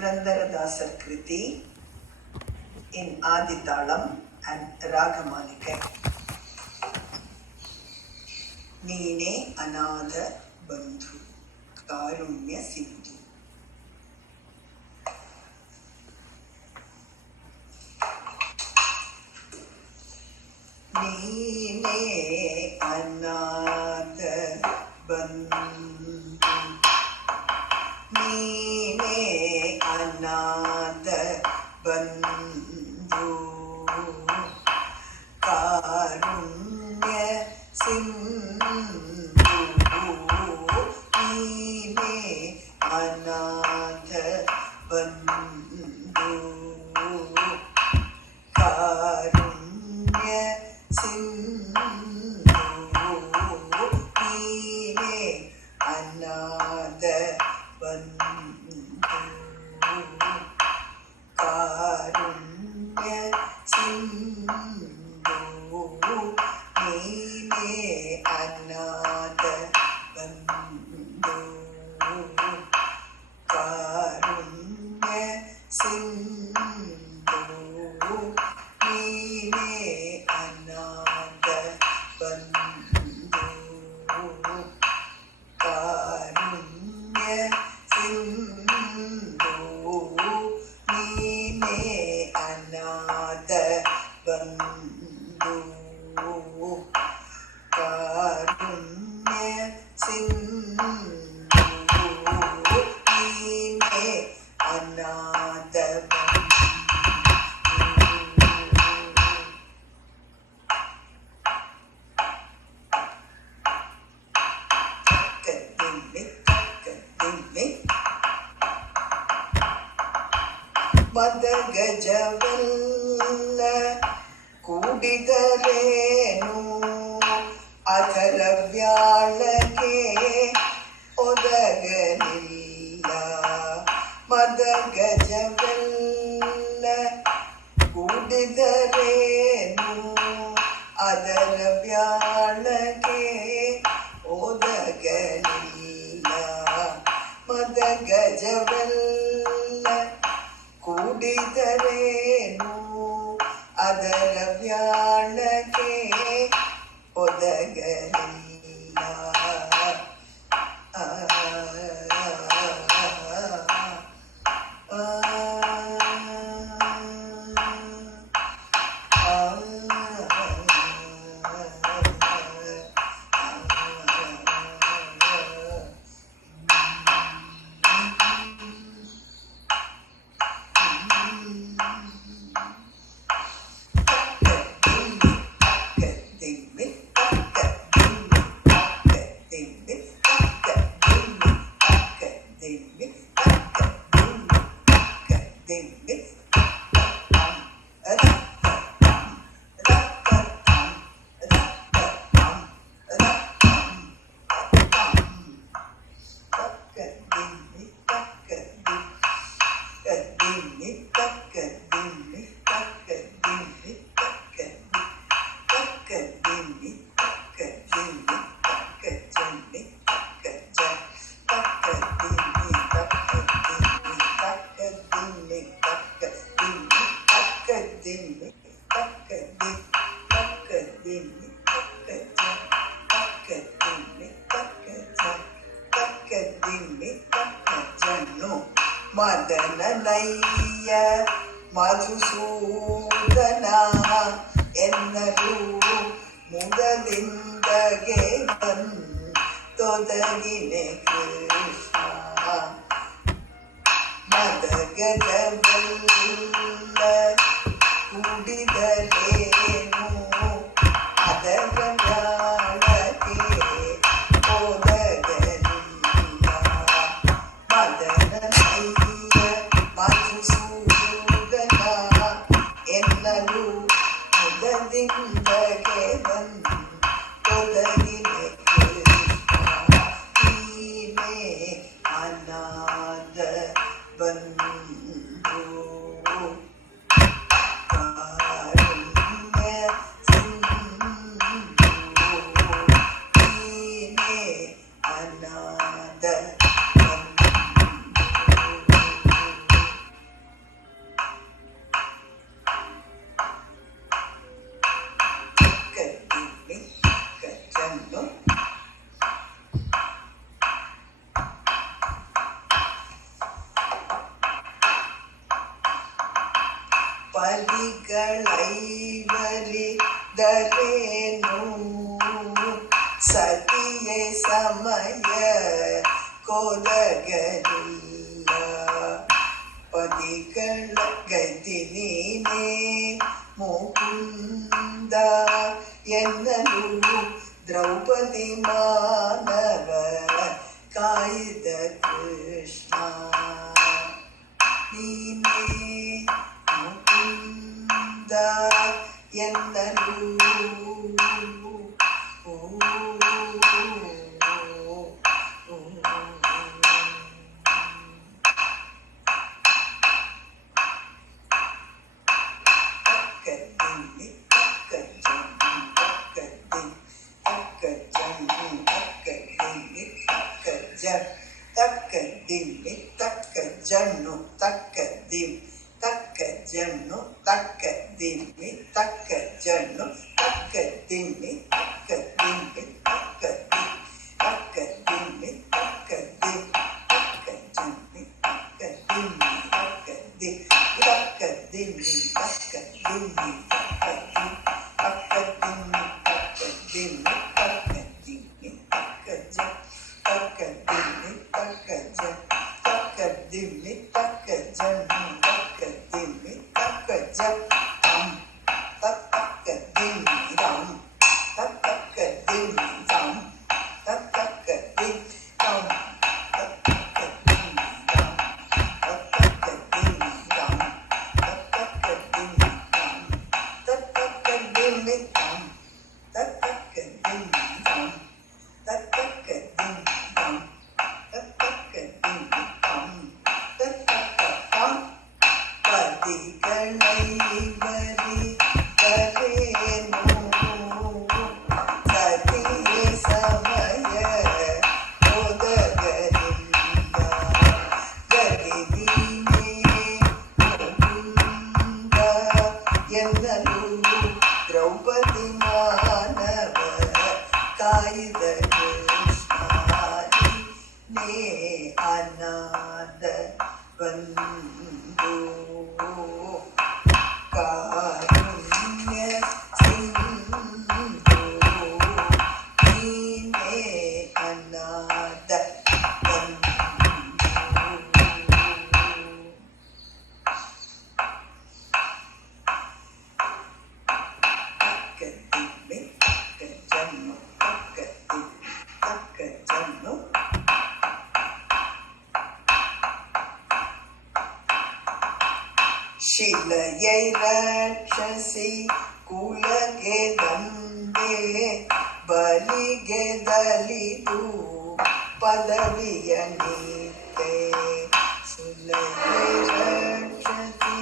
Purandaradasar Kriti in Aditalam and Ragamalikai. Neene Anada Bandhu Karunya Sindhu. Neene Anada Bandhu, Neene Anada Bandhu Karunya Sindhu. Neene Anada Bandhu Karunya Sindhu. Neene Anada Bandhu Karunya Sindhu. Neene Anada Bandhu Karunya Sindhu. Neene Anada Bandhu Karunya Sindhu. Neene Anada Bandhu Karunya Sindhu. Neene Anada ಮದಗಜವಲ್ಲ ಕೂಡಿದರೇನು ಅದರ ವ್ಯಾಳಗೆ ಒದಗಲಿಲ್ಲ. ಮದಗಜವಲ್ಲ ಕೂಡಿದರೇನು ಅದರ ವ್ಯಾಳಗೆ ಒದಗಲಿಲ್ಲ. ಮದಗಜವಲ್ಲ ಕೂಡಿದರೇನು ಅದರ ವ್ಯಾಳಗೆ ಒದಗಲಿಲ್ಲ. ಮದನನಯ್ಯ ಮಧುಸೂದನ ಎನ್ನಲು ಮುದದಿಂದಗೆ ಬಂದೊದಗಿನೆ ಕೃಷ್ಣ. ಮದಗಜವಲ್ಲ ಕೂಡಿದರೇನು ಅದರ ವ್ಯಾಳಗೆ ಒದಗಲಿಲ್ಲ. ಮದನನಯ್ಯ ಮಧುಸೂದನ ಎನ್ನಲು ಮುದದಿಂದಗೆ ಬಂದೊದಗಿನೆ ಕೃಷ್ಣ. ನೀನೇ ಅನಾಥ ಬಂಧು ಕಾರುಣ್ಯ ಸಿಂಧು. ನೀನೇ ಅನಾಥ ಬಂಧು ಪದಿಗಳೈವರಿದರೇನು ಸತಿಯೇ ಸಮಯ ಕೋದಗಲಿಲ್ಲ ಪದಿಗಳ ಗತಿ ನೀನೇ ಮುಕುಂದ ಎನ್ನಲು ದ್ರೌಪದಿ ಮಾನವ ಕಾಯ್ದ ಕೃಷ್ಣ ನೀನೇ ಮುಕುಂದ ಎನ್ನಲು ತಕ್ಕ ದಿಮ್ಮಿ ತಕ್ಕ ಜಣ್ಣು ತಕ್ಕ ದಿಮ್ ತಕ್ಕ ಜಣ್ಣು ತಕ್ಕ ದಿಮ್ಮಿ ತಕ್ಕ ಜಣ್ಣು ತಕ್ಕ ದಿಮ್ಮಿ ತಕ್ಕ ದಿಮ್ಮಿ ತಕ್ಕ ದಿಮ್ ತಕ್ಕ ದಿಮ್ಮಿ ತಕ್ಕ ದಿಮ್ ತಕ್ಕ ಜಣ್ಣಿ ತಕ್ಕ ದಿಮ್ಮಿ ತಕ್ಕ ದಿಮ್ ತಕ್ಕ ದಿಮ್ಮಿ ತಕ್ಕ ದಿಮ್ಮಿ ತಕ್ಕ ದಿಮ್ ತಕ್ಕ ದಿಮ್ಮಿ ತಕ್ಕ ದಿಮ್ಮಿ ತಕ್ಕ ದಿಮ್ಮಿ ತಕ್ಕ ಜ ತಕ್ಕ ದಿಮ್ಮಿ ತಕ್ಕ ಜ ತಕ್ಕ ದಿಮ್ಮಿ ತಕ್ಕ ಜಣ್ಣು ತಕ್ಕ ದಿಮ್ಮಿ ತಕ್ಕ ಜ ತಮ್ ತಕ್ಕ ದಿಮ್ಮಿ ರಮ್ ತಕ್ಕ ದಿಮ್ಮಿ ರಮ್ ತಕ್ಕ ದಿಮ್ ರಮ್ ತಕ್ಕ ದಿಮ್ಮಿ ರಮ್ ತಕ್ಕ ದಿಮ್ಮಿ ರಮ್ ತಕ್ಕ ದಿಮ್ಮಿ ರಮ್ ತಕ್ಕ ದಿಮ್ಮಿ ರಮ್ ತಕ್ಕ ದಿಮ್ಮಿ ರಮ್ ತಕ್ಕ ದಿಮ್ಮಿ ರಮ್ ತಕ್ಕ ದಿಮ್ಮಿ ರಮ್ ತಕ್ಕ ತಮ್ ಪದಿಗಳೈವರಿದರೇನು ಸತಿಯೇ ಸಮಯ ಕೋದಗಲಿಲ್ಲ ಗತಿ ನೀನೇ ಮುಕುಂದ ಎನ್ನಲು ದ್ರೌಪದಿ ಮಾನವ ಕಾಯ್ದ ಕೃಷ್ಣ ನೀನೇ ಅನಾಥ ಬಂಧು ಕಾರುಣ್ಯ ಸಿಂಧು ನೀನೇ ಅನಾಥ ಬಂಧು ತಕ್ಕ ದಿಮ್ಮಿ ತಕ್ಕ ಜನ್ನು ತಕ್ಕ ದಿಮ್ಮಿ ತಕ್ಕ ಜನ್ನು ಶಿಲೆಯೈ ರಕ್ಷಸಿ ಕುಲಗೆ ದಂಬೆ ಬಲಿಗೆ ದಲಿದು ಪದವಿಯ ನೀತೆ ಶಿಲೆಯೈ ರಕ್ಷಸಿ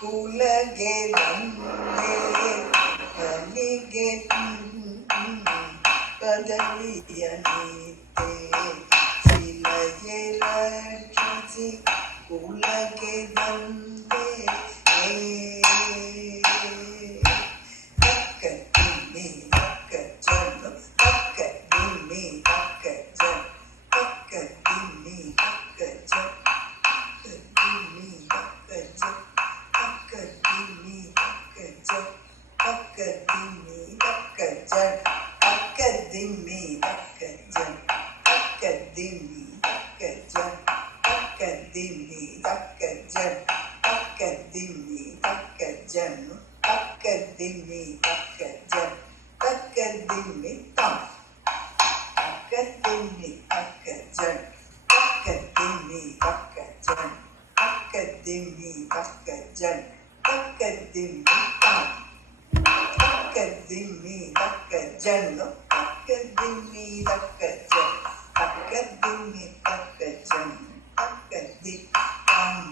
ಕುಲಗೆ ದಂಬೆ ಬಲಿಗೆ ಪದವಿಯ ನೀತೆ ಶಿಲೆಯೈ ರಕ್ಷಸಿ ಕುಲಗೆ ದಂಬೆ ತಕ್ಕ ದಿಮ್ಮಿ ತಕ್ಕ ಜಣ್ಣು ತಕ್ಕ ದಿಮ್ಮಿ ತಕ್ಕ ಜನ್ ತಕ್ಕ ದಿಮ್ಮಿ ತಕ್ಕ ಜನ್ ತಕ್ಕ ದಿಮ್ಮಿ ತಕ್ಕ ಜನ್ ತಕ್ಕ ದಿಮ್ಮಿ ತಕ್ಕ ಜನ್ ತಕ್ಕ ದಿಮ್ಮಿ ತಕ್ಕ ಜನ್ ತಕ್ಕ ದಿಮ್ಮಿ ತಕ್ಕ ಜನ್ ತಕ್ಕ ದಿಮ್ಮಿ ತಕ್ಕ ಜನ್ ತಕ್ಕ ದಿಮ್ಮಿ ತಕ್ಕ ಜನ್ ತಕ್ಕ ದಿಮ್ಮಿ ತಕ್ಕ ಜನ್ನು ತಕ್ಕ ದಿಮ್ಮಿ ತಕ್ಕ ಜನ್ ತಕ್ಕ ದಿಮ್ಮಿ ತಮ್ ತಕ್ಕ ದಿಮ್ಮಿ ತಕ್ಕ ಜನ್ ತಕ್ಕ ದಿಮ್ಮಿ ತಕ್ಕ ಜನ್ ತಕ್ಕ ದಿಮ್ಮಿ ತಕ್ಕ ಜನ್ ತಕ್ಕ ದಿಮ್ಮಿ ತಮ್ ತಕ್ಕ ದಿಮ್ಮಿ ತಕ್ಕ ಜನ್ನು ತಕ್ಕ ದಿಮ್ಮಿ ತಕ್ಕ ಜನ್ ತಕ್ಕ ದಿಮ್ಮಿ ತಕ್ಕ ಜನ್ ತಕ್ಕ ದಿ ತಮ್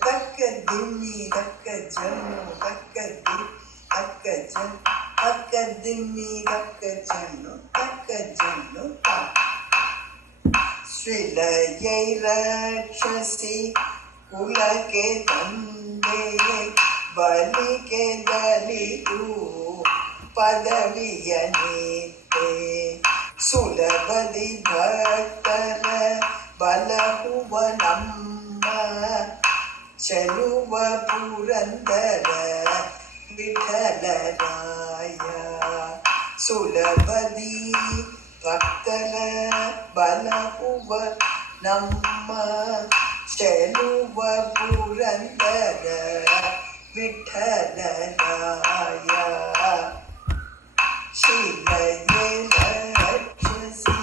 ತಕ್ಕ ದಿಮ್ಮಿ ತಕ್ಕ ಜನ್ನು ತಕ್ಕ ದಿ ತಕ್ಕ ಜನ್ ತಕ್ಕ ದಿಮ್ಮಿ ತಕ್ಕ ಜನ್ನು ತಕ್ಕ ಜನ್ನು ತಮ್ ಶಿಲೆಯೈ ರಕ್ಷಸಿ ಕುಲಕ್ಕೆ ತಂದೆ ಬಲಿಗೆ ದಲಿದು ಪದವಿಯ ನೀತೆ ಸುಲಭದಿ ಭಕ್ತರ ಬಲಹುವ ನಮ್ಮ ಚೆಲುವ ಪುರಂದರ ವಿಠಲರಾಯ ಸುಲಭದಿ ಭಕ್ತರ ಬಲಹುವ ನಮ್ಮ ಚೆಲುವ ಪುರಂದರ ವಿಠಲರಾಯ ಶಿಲೆಯೇ ರಕ್ಷಸಿ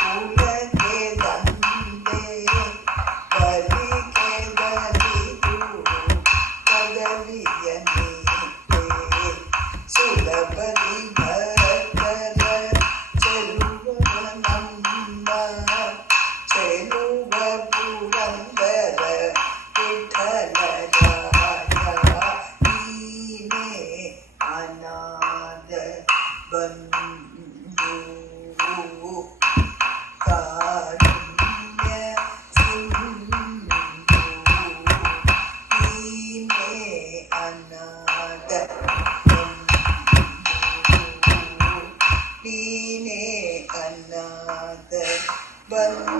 ಕುಲಕ್ಕೆ ತಂದೆ ಬಲಿಗೆ ಬಲಿದು ಪದವಿಯ ನೀತೆ ಸುಲಭದಿ ಭಕ್ತರ ಚೆಲುವ ನಮ್ಮ ಚೆಲುವ ಪುರಂದರ ವಿಠಲರಾಯ ನೀನೇ ಅನಾಥ ಬಂಧು ಕಾರುಣ್ಯ ಸಿಂಧು ನೀನೇ ಅನಾಥ ಬಂಧು ನೀನೇ ಅನಾಥ ಬಂಧು